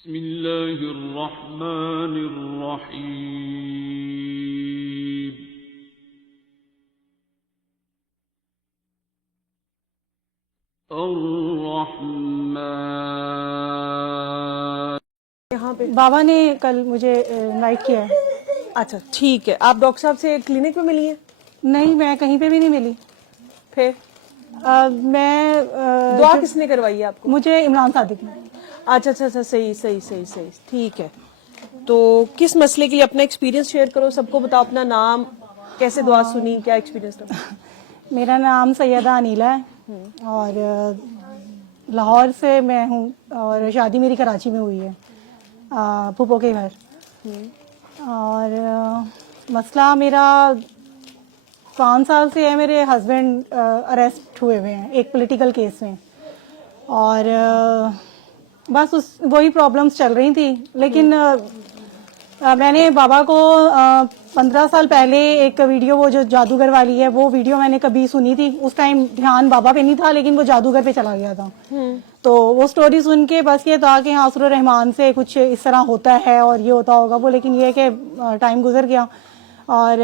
बिस्मिल्लाहिर्रहमानिर्रहीम। यहाँ पे बाबा ने कल मुझे इनवाइट किया है। अच्छा ठीक है, आप डॉक्टर साहब से क्लिनिक में मिली हैं? नहीं, मैं कहीं पे भी नहीं मिली। फिर मैं दुआ किसने करवाई है आपको? मुझे इमरान सादिक ने। अच्छा अच्छा अच्छा, सही सही सही सही, ठीक है। तो किस मसले के लिए अपना एक्सपीरियंस शेयर करो, सबको बताओ अपना नाम, कैसे दुआ सुनी, क्या एक्सपीरियंस था? मेरा नाम सैयदा अनीला है और लाहौर से मैं हूँ और शादी मेरी कराची में हुई है, फूफो के घर। और मसला मेरा 5 साल से है। मेरे हस्बैंड अरेस्ट हुए हुए हैं एक पॉलिटिकल केस में और बस वही प्रॉब्लम्स चल रही थी। लेकिन मैंने बाबा को 15 साल पहले एक वीडियो, वो जो जादूगर वाली है, वो वीडियो मैंने कभी सुनी थी। उस टाइम ध्यान बाबा पे नहीं था, लेकिन वो जादूगर पे चला गया था। तो वो स्टोरी सुन के बस ये था कि हाँ, सुर रहमान से कुछ इस तरह होता है और ये होता होगा वो। लेकिन ये कि टाइम गुजर गया और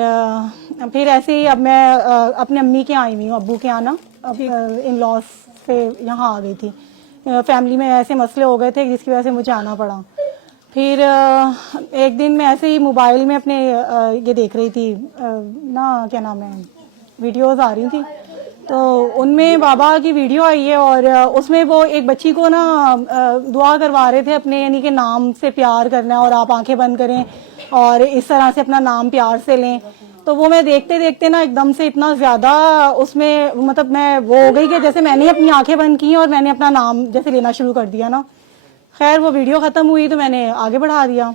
फिर ऐसे ही अब मैं अपने अम्मी के आई हुई हूँ, अब्बू के आना, अब इन लॉस से यहाँ आ गई थी। फैमिली में ऐसे मसले हो गए थे जिसकी वजह से मुझे आना पड़ा। फिर एक दिन मैं ऐसे ही मोबाइल में अपने ये देख रही थी ना, क्या नाम है, वीडियोस आ रही थी, तो उनमें बाबा की वीडियो आई है और उसमें वो एक बच्ची को ना दुआ करवा रहे थे अपने, यानी कि नाम से प्यार करना है और आप आंखें बंद करें और इस तरह से अपना नाम प्यार से लें। तो वो मैं देखते देखते ना एकदम से इतना ज़्यादा उसमें, मतलब मैं वो हो गई कि जैसे मैंने अपनी आंखें बंद की और मैंने अपना नाम जैसे लेना शुरू कर दिया ना। खैर वो वीडियो ख़त्म हुई तो मैंने आगे बढ़ा दिया।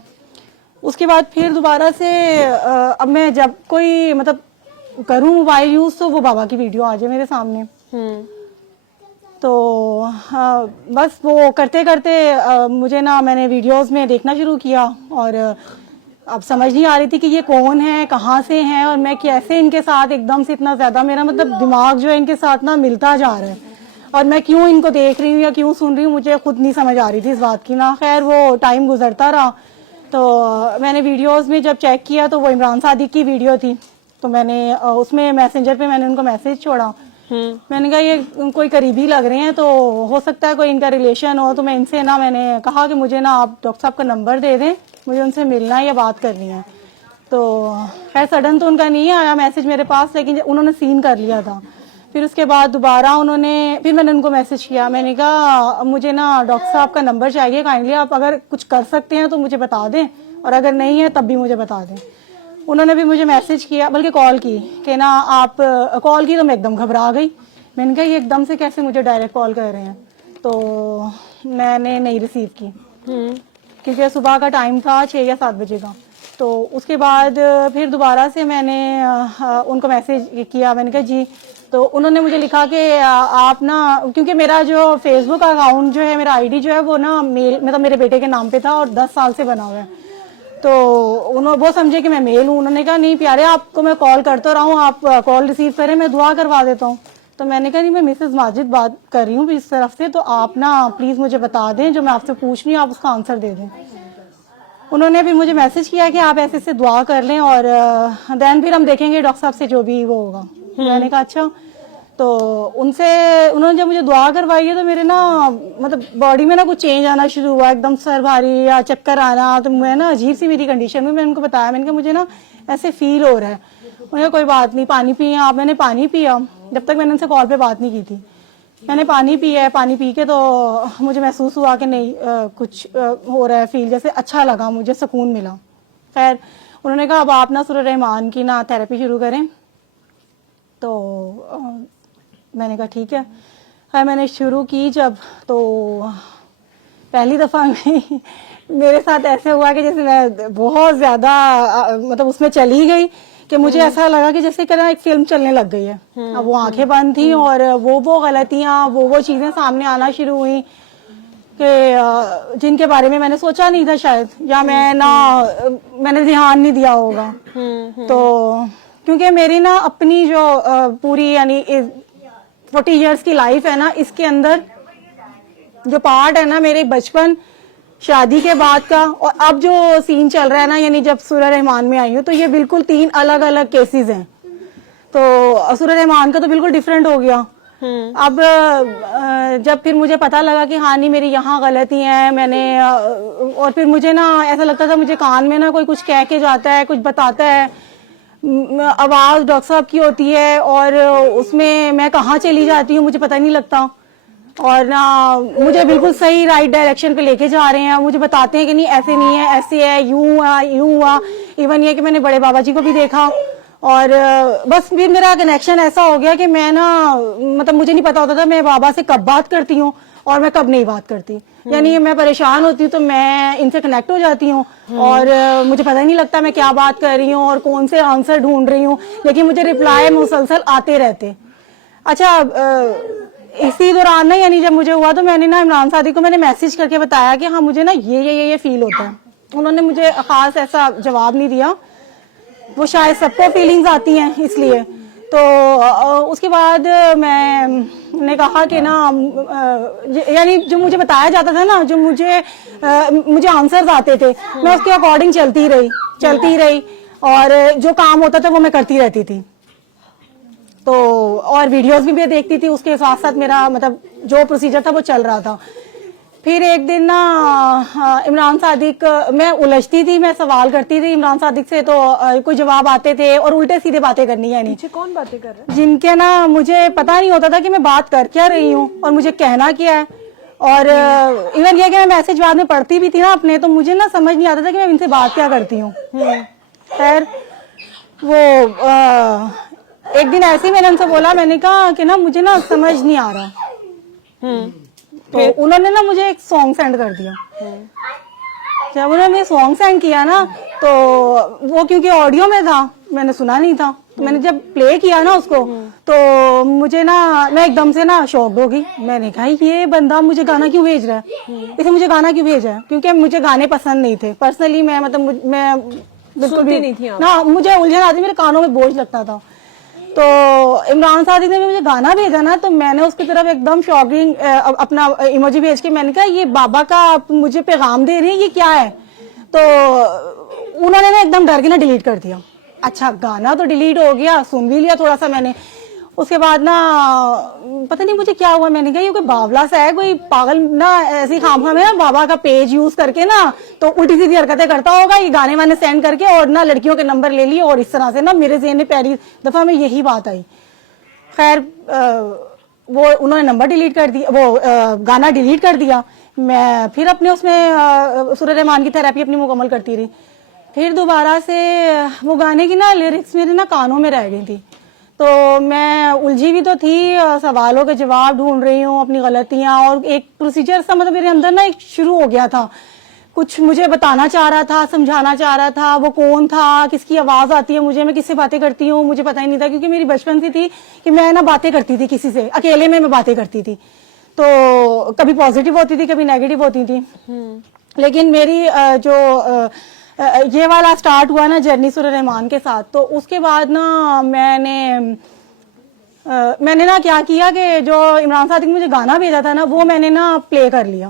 उसके बाद फिर दोबारा से अब मैं जब कोई मतलब करूं मोबाइल यूज़ तो वो बाबा की वीडियो आ जाए मेरे सामने। तो बस वो करते करते मुझे ना, मैंने वीडियोस में देखना शुरू किया और अब समझ नहीं आ रही थी कि ये कौन है, कहाँ से हैं और मैं कैसे इनके साथ एकदम से इतना ज़्यादा, मेरा मतलब दिमाग जो है इनके साथ ना मिलता जा रहा है और मैं क्यों इनको देख रही हूँ या क्यों सुन रही हूँ, मुझे खुद नहीं समझ आ रही थी इस बात की ना। खैर वो टाइम गुजरता रहा तो मैंने वीडियोस में जब चेक किया तो वो इमरान सादिक की वीडियो थी। तो मैंने उसमें मैसेंजर पे मैंने उनको मैसेज छोड़ा। मैंने कहा ये कोई करीबी लग रहे हैं, तो हो सकता है कोई इनका रिलेशन हो। तो मैं इनसे ना, मैंने कहा कि मुझे ना आप डॉक्टर साहब का नंबर दे दें, मुझे उनसे मिलना है या बात करनी है। तो खैर सडन तो उनका नहीं आया मैसेज मेरे पास, लेकिन उन्होंने सीन कर लिया था। फिर उसके बाद दोबारा फिर मैंने उनको मैसेज किया, मैंने कहा मुझे ना डॉक्टर साहब का नंबर चाहिए, काइंडली आप अगर कुछ कर सकते हैं तो मुझे बता दें और अगर नहीं है तब भी मुझे बता दें। उन्होंने भी मुझे मैसेज किया, बल्कि कॉल की कि ना आप, कॉल की तो मैं एकदम घबरा गई। मैंने कहा ये एकदम से कैसे मुझे डायरेक्ट कॉल कर रहे हैं, तो मैंने नहीं रिसीव की क्योंकि सुबह का टाइम था 6 या 7 बजे का। तो उसके बाद फिर दोबारा से मैंने उनको मैसेज किया, मैंने कहा जी। तो उन्होंने मुझे लिखा कि आप ना, क्योंकि मेरा जो फेसबुक अकाउंट जो है, मेरा आईडी जो है वो ना मेल, मतलब मेरे बेटे के नाम पे था और 10 साल से बना हुआ है। तो वो समझे कि मैं मेल हूँ। उन्होंने कहा नहीं प्यारे, आपको मैं कॉल करता रहा हूँ, आप कॉल रिसीव करें, मैं दुआ करवा देता हूँ। तो मैंने कहा नहीं, मैं मिसेस माजिद बात कर रही हूँ इस तरफ से, तो आप ना प्लीज़ मुझे बता दें, जो मैं आपसे पूछ रही हूँ आप उसका आंसर दे दें। उन्होंने फिर मुझे मैसेज किया कि आप ऐसे से दुआ कर लें और देन फिर हम देखेंगे डॉक्टर साहब से जो भी वो होगा। मैंने कहा अच्छा। तो उन्होंने जब मुझे दुआ करवाई है तो मेरे ना, मतलब बॉडी में ना कुछ चेंज आना शुरू हुआ, एकदम सर भारी या चक्कर आना। तो मैं ना अजीब सी मेरी कंडीशन में, मैंने उनको बताया, मैंने कहा मुझे ना ऐसे फील हो रहा है। उन्होंने कोई बात नहीं, पानी पिए आप। मैंने पानी पिया, जब तक मैंने उनसे कॉल पे बात नहीं की थी। मैंने पानी पिया है, पानी पी के तो मुझे महसूस हुआ कि नहीं कुछ हो रहा है, फील जैसे अच्छा लगा, मुझे सुकून मिला। खैर उन्होंने कहा अब आप ना सुर रहमान की ना थेरेपी शुरू करें। तो मैंने कहा ठीक है। खैर मैंने शुरू की जब, तो पहली दफ़ा में मेरे साथ ऐसे हुआ कि जैसे मैं बहुत ज़्यादा मतलब उसमें चली गई कि मुझे ऐसा लगा कि जैसे कहना एक फिल्म चलने लग गई है। अब वो आंखें बंद थी और वो गलतियाँ, वो चीज़ें सामने आना शुरू हुई कि जिनके बारे में मैंने सोचा नहीं था शायद, या मैंने ध्यान नहीं दिया होगा। तो क्योंकि मेरी ना अपनी जो पूरी यानी 40 इयर्स की लाइफ है ना, इसके अंदर जो पार्ट है ना, मेरे बचपन शादी के बाद का और अब जो सीन चल रहा है ना, यानी जब सूरह रहमान में आई हूँ तो ये बिल्कुल 3 अलग अलग केसेस हैं। तो सूरह रहमान का तो बिल्कुल डिफरेंट हो गया। अब जब फिर मुझे पता लगा कि हाँ नहीं मेरी यहाँ गलती है, मैंने और फिर मुझे ना ऐसा लगता था मुझे कान में ना कोई कुछ कह के जाता है, कुछ बताता है, आवाज डॉक्टर साहब की होती है और उसमें मैं कहाँ चली जाती हूँ मुझे पता नहीं लगता। और ना मुझे बिल्कुल सही राइट डायरेक्शन पे लेके जा रहे हैं, मुझे बताते हैं कि नहीं ऐसे नहीं है, ऐसे है, यूं हुआ। इवन ये कि मैंने बड़े बाबा जी को भी देखा और बस फिर मेरा कनेक्शन ऐसा हो गया कि मैं ना मतलब मुझे नहीं पता होता था मैं बाबा से कब बात करती हूँ और मैं कब नहीं बात करती। यानी मैं परेशान होती हूँ तो मैं इनसे कनेक्ट हो जाती हूँ और मुझे पता ही नहीं लगता मैं क्या बात कर रही हूँ और कौन से आंसर ढूंढ रही हूँ, लेकिन मुझे रिप्लाई मुसलसल आते रहते। अच्छा इसी दौरान ना यानी जब मुझे हुआ तो मैंने ना इमरान सादी को मैंने मैसेज करके बताया कि हाँ मुझे ना ये फील होता है। उन्होंने मुझे खास ऐसा जवाब नहीं दिया, वो शायद सबको फीलिंग्स आती हैं इसलिए। तो उसके बाद मैंने कहा कि ना यानी जो मुझे बताया जाता था ना, जो मुझे आंसर्स आते थे मैं उसके अकॉर्डिंग चलती रही और जो काम होता था वो मैं करती रहती थी। तो और वीडियोस भी मैं देखती थी, उसके साथ साथ मेरा मतलब जो प्रोसीजर था वो चल रहा था। फिर एक दिन ना इमरान सादिक, मैं उलझती थी, मैं सवाल करती थी इमरान सादिक से तो कोई जवाब आते थे और उल्टे सीधे बातें करनी है। पीछे कौन बातें कर रहा है? जिनके ना मुझे पता नहीं होता था कि मैं बात कर क्या रही हूँ और मुझे कहना क्या है। और इवन ये कि मैं मैसेज बाद में पढ़ती भी थी ना अपने, तो मुझे ना समझ नहीं आता था कि मैं इनसे बात क्या करती हूँ। खैर वो एक दिन ऐसे ही मैंने उनसे बोला, मैंने कहा कि ना मुझे ना समझ नहीं आ रहा। तो उन्होंने ना मुझे एक सॉन्ग सेंड कर दिया। जब उन्होंने सॉन्ग सेंड किया ना तो वो क्योंकि ऑडियो में था मैंने सुना नहीं था, तो मैंने जब प्ले किया ना उसको तो मुझे ना मैं एकदम से ना शॉक हो गई। मैंने कहा ये बंदा मुझे गाना क्यों भेज रहा है, इसे मुझे गाना क्यों भेजा है, क्योंकि मुझे गाने पसंद नहीं थे पर्सनली। मैं मतलब मैं बिल्कुल भी नहीं थी ना, मुझे उलझन आती, मेरे कानों में बोझ लगता था। तो इमरान सादी ने मुझे गाना भेजा ना तो मैंने उसकी तरफ एकदम शॉकिंग अपना इमोजी भेज के मैंने कहा ये बाबा का आप मुझे पैगाम दे रहे हैं, ये क्या है। तो उन्होंने ना एकदम डर के ना डिलीट कर दिया। अच्छा गाना तो डिलीट हो गया, सुन भी लिया थोड़ा सा मैंने। उसके बाद ना पता नहीं मुझे क्या हुआ, मैंने कहा ये कोई बावला सा है, कोई पागल ना ऐसी खामखा में ना बाबा का पेज यूज करके ना तो उल्टी सीधी हरकतें करता होगा, ये गाने वाने सेंड करके और ना लड़कियों के नंबर ले लिए और इस तरह से ना मेरे ज़हन में पहली दफा में यही बात आई। खैर वो उन्होंने नंबर डिलीट कर दिया, वो गाना डिलीट कर दिया। मैं फिर अपने उसमें सूरह रहमान की थेरेपी अपनी मुकम्मल करती रही। फिर दोबारा से वो गाने की ना लिरिक्स मेरे ना कानों में रह गई थी, तो मैं उलझी भी तो थी, सवालों के जवाब ढूंढ रही हूँ, अपनी गलतियां और एक प्रोसीजर सा मतलब मेरे अंदर ना एक शुरू हो गया था, कुछ मुझे बताना चाह रहा था, समझाना चाह रहा था। वो कौन था, किसकी आवाज आती है मुझे, मैं किससे बातें करती हूँ मुझे पता ही नहीं था, क्योंकि मेरी बचपन से थी कि मैं ना बातें करती थी किसी से, अकेले में मैं बातें करती थी, तो कभी पॉजिटिव होती थी कभी नेगेटिव होती थी। लेकिन मेरी जो ये वाला स्टार्ट हुआ ना जर्नी सूरह रहमान के साथ, तो उसके बाद ना मैंने ना क्या किया कि जो इमरान सादिक मुझे गाना भेजा था ना वो मैंने ना प्ले कर लिया।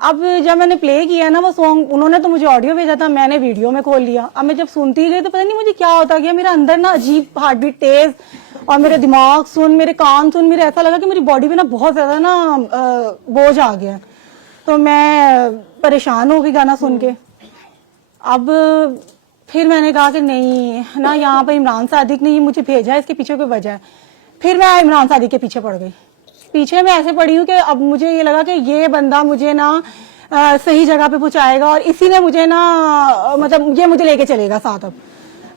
अब जब मैंने प्ले किया ना वो सॉन्ग, उन्होंने तो मुझे ऑडियो भेजा था, मैंने वीडियो में खोल लिया। अब मैं जब सुनती गई तो पता नहीं मुझे क्या होता गया, मेरा अंदर ना अजीब हार्ट बीट तेज और मेरे दिमाग सुन, मेरे कान सुन, मेरे ऐसा लगा कि मेरी बॉडी पे ना बहुत ज्यादा ना बोझ आ गया। तो मैं परेशान हो गई गाना सुन के। अब फिर मैंने कहा कि नहीं ना, यहाँ पर इमरान सादिक ने ये मुझे भेजा है, इसके पीछे कोई वजह है। फिर मैं इमरान सादिक के पीछे पड़ गई। पीछे मैं ऐसे पड़ी हूँ कि अब मुझे ये लगा कि ये बंदा मुझे ना सही जगह पे पहुंचाएगा और इसी ने मुझे ना मतलब ये मुझे लेके चलेगा साथ। अब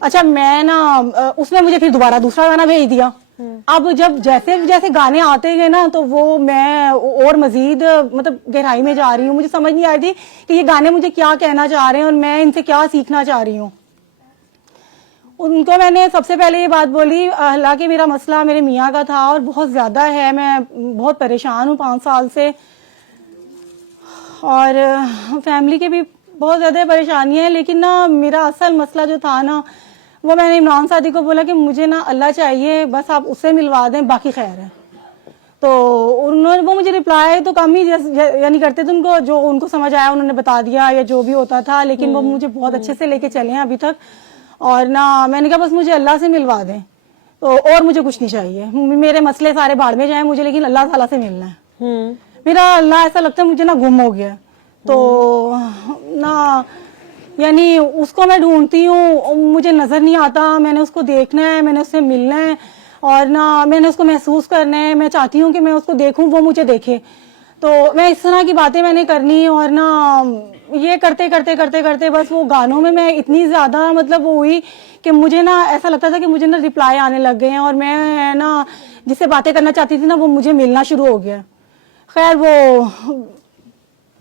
अच्छा मैं ना उसने मुझे फिर दोबारा दूसरा गाना भेज दिया। अब जब जैसे जैसे गाने आते गए ना तो वो मैं और मजीद मतलब गहराई में जा रही हूँ। मुझे समझ नहीं आ रही थी कि ये गाने मुझे क्या कहना चाह रहे हैं और मैं इनसे क्या सीखना चाह रही हूँ। उनको मैंने सबसे पहले ये बात बोली, हालांकि मेरा मसला मेरे मियाँ का था और बहुत ज़्यादा है, मैं बहुत परेशान हूँ 5 साल से और फैमिली के भी बहुत ज़्यादा परेशानियाँ हैं, लेकिन ना मेरा असल मसला जो था ना वो मैंने इमरान सादी को बोला कि मुझे ना अल्लाह चाहिए, बस आप उससे मिलवा दें, बाकी खैर है। तो उन्होंने वो मुझे रिप्लाई तो कम ही यानी करते थे, उनको जो उनको समझ आया उन्होंने बता दिया या जो भी होता था, लेकिन वो मुझे बहुत अच्छे से लेके चले हैं अभी तक। और ना मैंने कहा बस मुझे अल्लाह से मिलवा दें, तो और मुझे कुछ नहीं चाहिए, मेरे मसले सारे बाढ़ में जाए मुझे, लेकिन अल्लाह ताला से मिलना है। मेरा अल्लाह ऐसा लगता है मुझे ना गुम हो गया, तो ना यानी उसको मैं ढूंढती हूँ, मुझे नजर नहीं आता, मैंने उसको देखना है, मैंने उससे मिलना है और ना मैंने उसको महसूस करना है, मैं चाहती हूँ कि मैं उसको देखूं, वो मुझे देखे। तो मैं इस तरह की बातें मैंने करनी, और ना ये करते करते करते करते बस वो गानों में मैं इतनी ज्यादा मतलब वो हुई कि मुझे ना ऐसा लगता था कि मुझे ना रिप्लाई आने लग गए हैं, और मैं ना जिससे बातें करना चाहती थी ना वो मुझे मिलना शुरू हो गया। खैर वो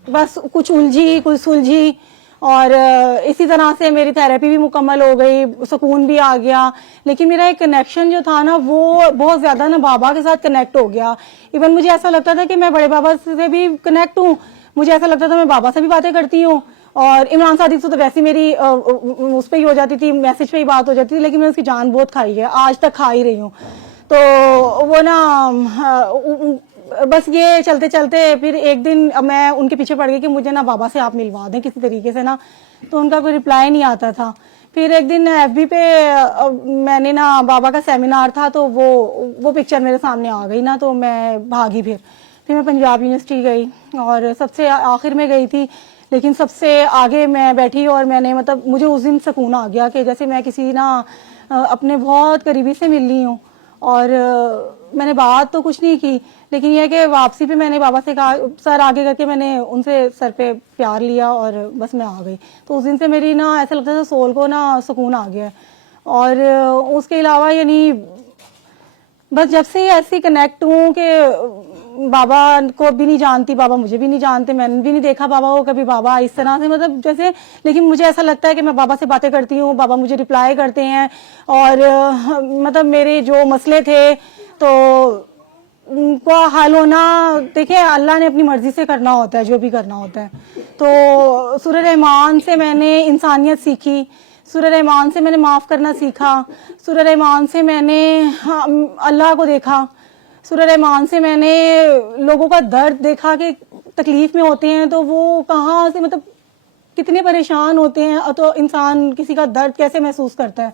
बस कुछ उलझी कुछ सुलझी, और इसी तरह से मेरी थेरेपी भी मुकम्मल हो गई, सुकून भी आ गया। लेकिन मेरा एक कनेक्शन जो था ना वो बहुत ज्यादा ना बाबा के साथ कनेक्ट हो गया। इवन मुझे ऐसा लगता था कि मैं बड़े बाबा से भी कनेक्ट हूँ, मुझे ऐसा लगता था मैं बाबा से भी बातें करती हूँ, और इमरान सादिक से तो वैसे मेरी उस पर ही हो जाती थी, मैसेज पे ही बात हो जाती थी, लेकिन मैंने उसकी जान बहुत खाई है, आज तक खा ही रही हूँ। तो वो ना बस ये चलते चलते फिर एक दिन मैं उनके पीछे पड़ गई कि मुझे ना बाबा से आप मिलवा दें किसी तरीके से ना, तो उनका कोई रिप्लाई नहीं आता था। फिर एक दिन एफबी पे मैंने ना बाबा का सेमिनार था, तो वो पिक्चर मेरे सामने आ गई ना, तो मैं भागी। फिर मैं पंजाब यूनिवर्सिटी गई और सबसे आखिर में गई थी, लेकिन सबसे आगे मैं बैठी और मैंने मतलब मुझे उस दिन सुकून आ गया कि जैसे मैं किसी ना अपने बहुत करीबी से मिल रही हूँ। और मैंने बात तो कुछ नहीं की, लेकिन यह कि वापसी पे मैंने बाबा से कहा, सर आगे करके मैंने उनसे सर पे प्यार लिया और बस मैं आ गई। तो उस दिन से मेरी ना ऐसा लगता था सोल को ना सुकून आ गया। और उसके अलावा यानी बस जब से ऐसी कनेक्ट हूँ कि बाबा को भी नहीं जानती, बाबा मुझे भी नहीं जानते, मैंने भी नहीं देखा बाबा को कभी, बाबा इस तरह से मतलब जैसे, लेकिन मुझे ऐसा लगता है कि मैं बाबा से बातें करती हूँ, बाबा मुझे रिप्लाई करते हैं। और मतलब मेरे जो मसले थे तो उनका हल होना, देखिए अल्लाह ने अपनी मर्जी से करना होता है जो भी करना होता है। तो सूरह रहमान से मैंने इंसानियत सीखी, सूरह रहमान से मैंने माफ़ करना सीखा, सूरह रहमान से मैंने अल्लाह को देखा, सूरह रहमान से मैंने लोगों का दर्द देखा कि तकलीफ में होते हैं तो वो कहाँ से मतलब कितने परेशान होते हैं, तो इंसान किसी का दर्द कैसे महसूस करता है,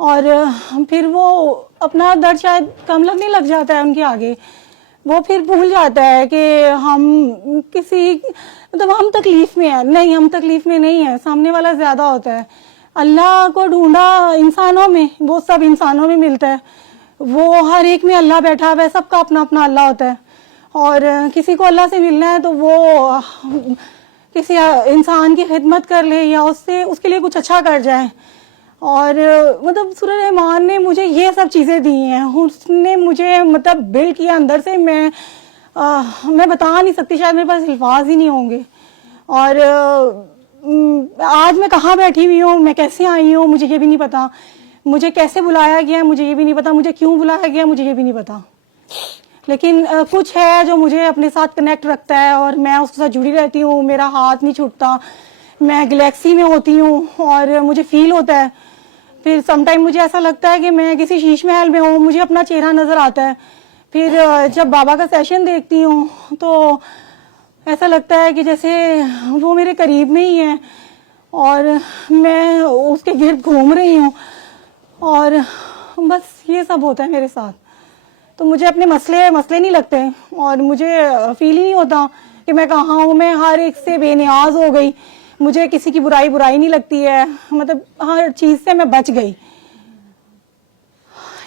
और फिर वो अपना दर्द शायद कम लगने लग जाता है उनके आगे, वो फिर भूल जाता है कि हम किसी मतलब हम तकलीफ में हैं। नहीं, हम तकलीफ में नहीं है, सामने वाला ज्यादा होता है। अल्लाह को ढूंढा इंसानों में, वो सब इंसानों में मिलता है, वो हर एक में अल्लाह बैठा हुआ है, सबका अपना अपना अल्लाह होता है। और किसी को अल्लाह से मिलना है तो वो किसी इंसान की खिदमत कर ले या उससे उसके लिए कुछ अच्छा कर जाए। और मतलब सूरह रहमान ने मुझे ये सब चीज़ें दी हैं, उसने मुझे मतलब बिल किया अंदर से, मैं बता नहीं सकती, शायद मेरे पास अल्फाज ही नहीं होंगे। और आज मैं कहाँ बैठी हुई हूँ, मैं कैसे आई हूँ मुझे ये भी नहीं पता, मुझे कैसे बुलाया गया मुझे ये भी नहीं पता, मुझे क्यों बुलाया गया मुझे ये भी नहीं पता, लेकिन कुछ है जो मुझे अपने साथ कनेक्ट रखता है और मैं उसके साथ जुड़ी रहती हूँ, मेरा हाथ नहीं छूटता, मैं गैलेक्सी में होती हूँ और मुझे फील होता है। फिर समटाइम मुझे ऐसा लगता है कि मैं किसी शीश महल में हूँ, मुझे अपना चेहरा नजर आता है। फिर जब बाबा का सेशन देखती हूँ तो ऐसा लगता है कि जैसे वो मेरे करीब में ही है और मैं उसके गिर्द घूम रही हूँ, और बस ये सब होता है मेरे साथ। तो मुझे अपने मसले नहीं लगते और मुझे फील ही नहीं होता कि मैं कहाँ हूँ, मैं हर एक से बेनियाज हो गई, मुझे किसी की बुराई नहीं लगती है, मतलब हर चीज से मैं बच गई।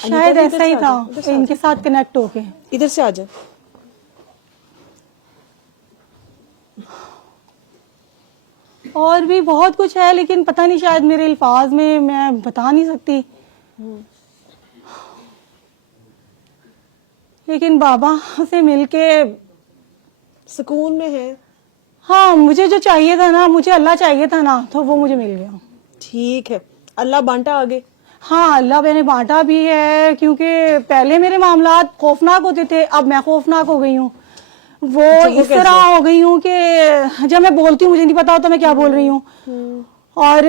शायद ऐसा ही था इनके साथ कनेक्ट होके। इधर से आ जाए। और भी बहुत कुछ है, लेकिन पता नहीं शायद मेरे अल्फाज में मैं बता नहीं सकती। लेकिन बाबा से मिलके सुकून में है। हाँ, मुझे जो चाहिए था ना, मुझे अल्लाह चाहिए था ना, तो वो मुझे मिल गया। ठीक है, अल्लाह बांटा आगे। हाँ, अल्लाह मैंने बांटा भी है, क्योंकि पहले मेरे मामलात खौफनाक होते थे, अब मैं खौफनाक हो गई हूँ। वो इस तरह हो गई हूँ कि जब मैं बोलती हूँ मुझे नहीं पता होता मैं क्या बोल रही हूँ, और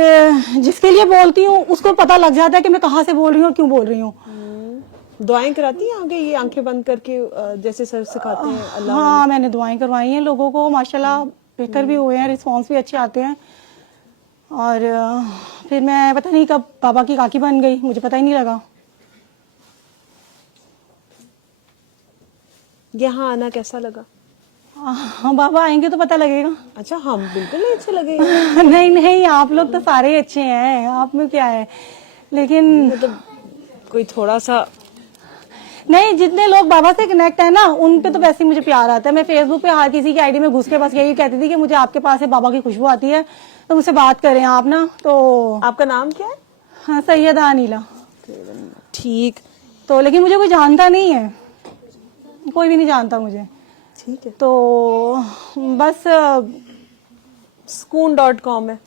जिसके लिए बोलती हूँ उसको पता लग जाता है कि मैं कहाँ से बोल रही हूँ, क्यों बोल रही हूँ। दुआएं कराती हैं आगे, ये आंखें बंद करके जैसे सर सिखाते हैं अल्लाह? हाँ, मैंने दुआएं करवाई हैं लोगों को, माशाल्लाह बेहतर भी हुए हैं, रिस्पॉन्स भी अच्छे आते हैं। और फिर मैं पता नहीं कब बाबा की काकी बन गई, मुझे पता ही नहीं लगा। यहाँ आना कैसा लगा? हाँ, बाबा आएंगे तो पता लगेगा। अच्छा, हम बिल्कुल नहीं अच्छे लगे। नहीं नहीं, आप लोग तो सारे अच्छे हैं, आप में क्या है, लेकिन मतलब कोई थोड़ा सा नहीं, जितने लोग बाबा से कनेक्ट है ना, उन पे तो वैसे ही मुझे प्यार आता है। मैं फेसबुक पे हर किसी की आईडी में घुस के बस यही कहती थी कि मुझे आपके पास से बाबा की खुशबू आती है, तो मुझसे बात करें आप ना। तो आपका नाम क्या है? हाँ, सैयदा अनीला। ठीक। तो लेकिन मुझे कोई जानता नहीं है, कोई भी नहीं जानता मुझे। ठीक है। तो बस sukoon.com है।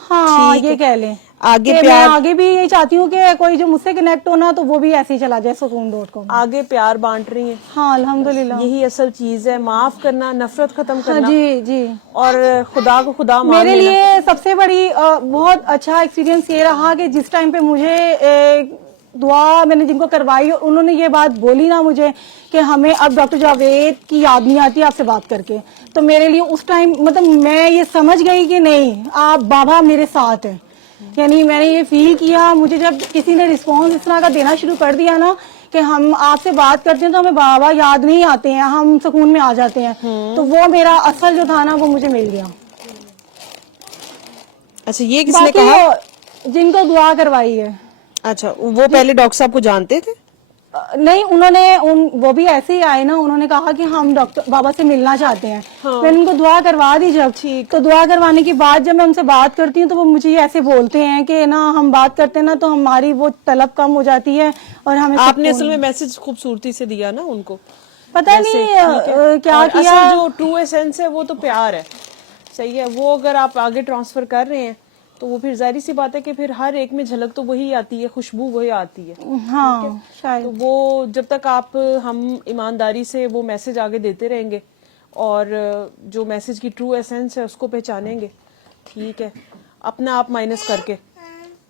हाँ, ठीक ये है। कह लें आगे कि मैं प्यार, आगे भी यही चाहती हूँ कि कोई जो मुझसे कनेक्ट हो ना, तो वो भी ऐसे ही चला जाए sukoon.com। आगे प्यार बांट रही हैं। हाँ, अल्हम्दुलिल्लाह। यही असल चीज है, माफ करना, नफरत खत्म हाँ करना, जी जी। और खुदा को खुदा मान मेरे लेना। लिए सबसे बड़ी बहुत अच्छा एक्सपीरियंस ये रहा कि जिस टाइम पे मुझे दुआ मैंने जिनको करवाई, उन्होंने ये बात बोली ना मुझे कि हमें अब डॉक्टर जावेद की याद नहीं आती आपसे बात करके, तो मेरे लिए उस टाइम मतलब मैं ये समझ गई कि नहीं, आप बाबा मेरे साथ हैं। यानी मैंने ये फील किया, मुझे जब किसी ने रिस्पॉन्स इस तरह का देना शुरू कर दिया ना कि हम आपसे बात करते हैं तो हमें बाबा याद नहीं आते हैं, हम सुकून में आ जाते हैं, तो वो मेरा असल जो था ना वो मुझे मिल गया। अच्छा, ये किसने कहा? बाकी जिनको दुआ करवाई है। अच्छा, वो पहले डॉक्टर साहब को जानते थे? नहीं, वो भी ऐसे ही आए ना, उन्होंने कहा कि हम डॉक्टर बाबा से मिलना चाहते हैं। हाँ। मैंने उनको दुआ करवा दी जब, तो दुआ करवाने के बाद जब मैं उनसे बात करती हूँ तो वो मुझे ऐसे बोलते हैं कि ना हम बात करते हैं ना तो हमारी वो तलब कम हो जाती है और हमें आपने असल में मैसेज खूबसूरती से दिया ना उनको, पता वैसे, नहीं ठीक है। क्या और किया। असल जो ट्रू एसेंस है वो तो प्यार है, सही है। वो अगर आप आगे ट्रांसफर कर रहे हैं तो वो फिर जाहिर सी बात है कि फिर हर एक में झलक तो वही आती है, खुशबू वही आती है। हाँ, शायद। तो वो जब तक हम ईमानदारी से वो मैसेज आगे देते रहेंगे और जो मैसेज की ट्रू एसेंस है उसको पहचानेंगे, ठीक है, अपना आप माइनस करके,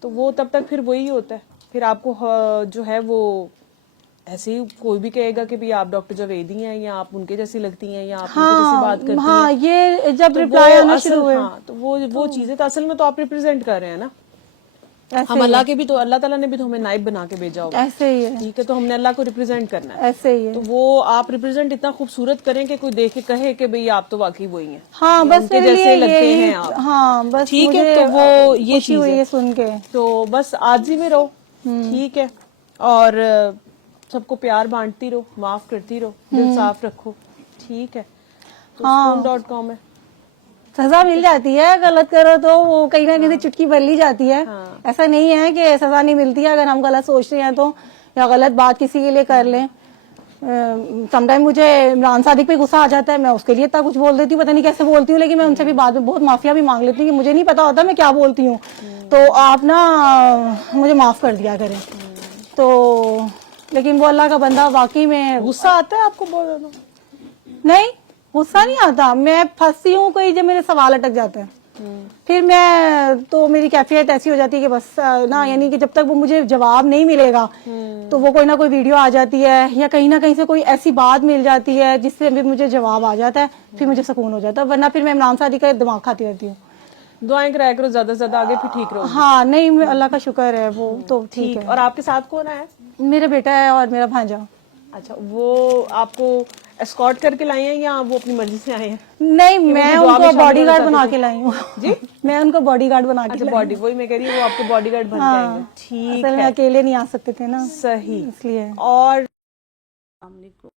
तो वो तब तक फिर वही होता है। फिर आपको जो है वो ऐसे ही कोई भी कहेगा कि भाई आप डॉक्टर जावेदी हैं या आप उनके जैसी लगती हैं या आप उनके जैसी बात करती हाँ, हैं, ये जब तो रिप्लाई वो आना असल, शुरू हुए हाँ, तो वो चीजें तो असल में तो आप रिप्रेजेंट कर रहे हैं ना। ऐसे हम ही अल्लाह है, के भी तो, अल्लाह ताला ने भी तो हमें नाइब बना के भेजा होगा, ऐसे ही है, ठीक है, तो हमने अल्लाह को रिप्रेजेंट करना है। ऐसे ही है। तो वो आप रिप्रेजेंट इतना खूबसूरत करें कि कोई देख के कहे कि भाई आप तो वाकई वही हैं, हाँ, या बस उनके मेरे जैसे लिए लगते यही, हैं आप, हाँ, बस ठीक है। मुझे तो वो ये खुशी चीज हुई है, है सुन के। तो बस आजी में रहो, ठीक है, और सबको प्यार बांटती रहो, माफ करती रहो, दिल साफ रखो, ठीक है। तो हाँ, sukoon.com है। सजा मिल जाती है, गलत करो तो वो कहीं ना कहीं चुटकी बन ली जाती है। हाँ। ऐसा नहीं है कि सजा नहीं मिलती है अगर हम गलत सोचते हैं तो, या गलत बात किसी के लिए कर लें। समटाइम मुझे इमरान सादिक पे गुस्सा आ जाता है, मैं उसके लिए इतना कुछ बोल देती हूँ, पता नहीं कैसे बोलती हूँ, लेकिन मैं उनसे भी बाद में बहुत माफिया भी मांग लेती हूँ कि मुझे नहीं पता होता मैं क्या बोलती हूँ, तो आप ना मुझे माफ कर दिया करें। तो लेकिन वो अल्लाह का बंदा वाकई में, गुस्सा आता है आपको बहुत ज्यादा? नहीं, गुस्सा नहीं आता, मैं फंसती हूँ कोई जब मेरे सवाल अटक जाते हैं, फिर मैं तो मेरी कैफियत ऐसी हो जाती है कि बस ना, यानी कि जब तक वो मुझे जवाब नहीं मिलेगा तो वो कोई ना कोई वीडियो आ जाती है या कहीं ना कहीं से कोई ऐसी बात मिल जाती है जिससे भी मुझे जवाब आ जाता है, फिर मुझे सुकून हो जाता है, वरना फिर मैं इमरान सादी का दिमाग खाती रहती हूँ। दुआएं कराया करो ज्यादा से ज्यादा, आगे फिर ठीक रहो। हाँ, नहीं, अल्लाह का शुक्र है, वो तो ठीक है। और आपके साथ कौन है? मेरा बेटा है और मेरा भांजा। अच्छा, वो आपको एस्कॉर्ट करके लाए हैं या वो अपनी मर्जी से आए हैं? नहीं, मैं दुआ में उनको शामिल बॉडीगार्ड होना बना चाहते के लाई हूँ जी? मैं उनको बॉडीगार्ड बना के अच्छा, लाई बॉडी, वही मैं कह रही हूँ, वो आपके बॉडीगार्ड बन के आएंगे, ठीक असल में है, अकेले नहीं आ सकते थे ना, सही। इसलिए। और